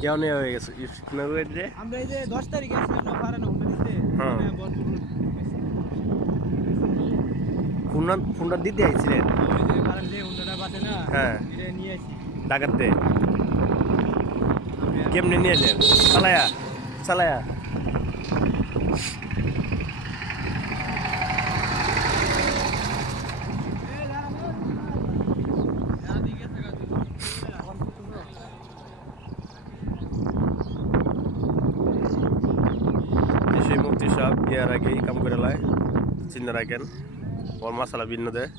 কেমন হয়ে গেছে রে? আমরা এই যে 10 তারিখে আসলাম না ফারানা হুন্ডা দিতে হ্যাঁ। ফোনটা দিতে আইছিলেন? ওই যে ফারান যে হুন্ডাটা বাসে না হ্যাঁ। এটা নিয়ে আসি ডাকাতে কেমনে নিয়ে এলেন? চালায়া চালায়া সেই মুক্তি সাহেব ইয়ার আগেই কাম করে লাই চিন্তা রাখেন ওর মশালা ভিন্ন দেয়